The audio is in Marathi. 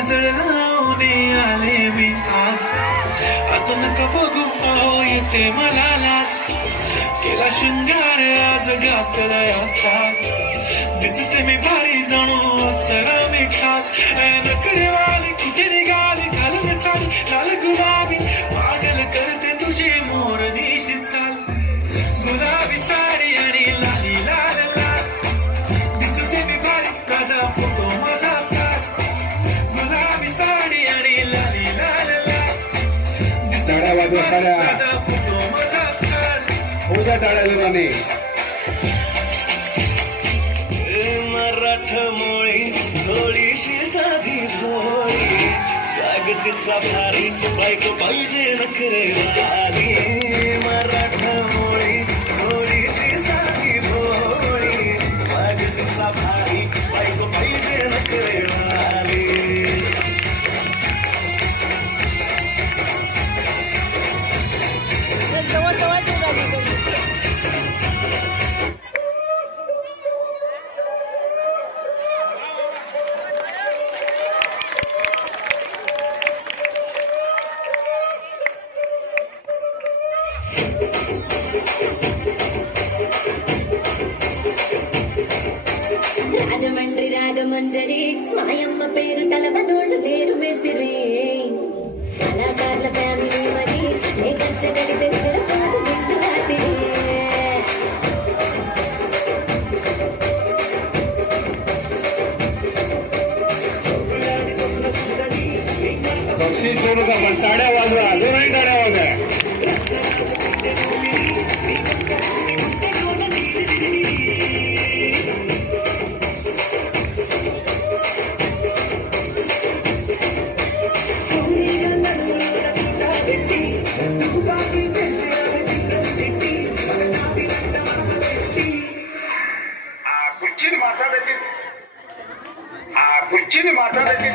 काजळ लावून आले मी आज. असं नका बघू अहो येते मला लाज. केला शृंगार आज घातला असाच. दिसते मी भारी जणू अप्सरा मी खास. नखरे वाली कुठे निघाली घालून साडी लाल गुलाबी. पागल करते तुझे मोर निशी चाल. गुलाबी साडी आणि लाली लाल लाल. दिसते मी भारी माझा फोटो माझा काढ. गुलाबी साडी आणि लाली लाल लाल. दिसते मी भारी माझा फोटो माझा काढ. होत्या टाळ्या जोराने. मराठमोळी थोडीशी साधी भोळी. स्वागतीचा भारी बायको पाहिजे नखरे वाली. मराठमोळी थोडीशी साधी भोळी. स्वागतीचा भारी बायको पाहिजे नखरे वाली. రాజమండ్రి రాగమంజరి మాయమ్మ పేరు తలపనోళ్ళు పేరు మేసిరి. కళాకారుల ఫ్యామిలీ మరి ఏ గచ్చగడి దగ్గర పాటు బిడ్డ రాత్రి. बक्षीस करू का पण टाळ्या वाजवा जोराने टाळ्या वाजवा. కుర్చీని మాట్లాడేది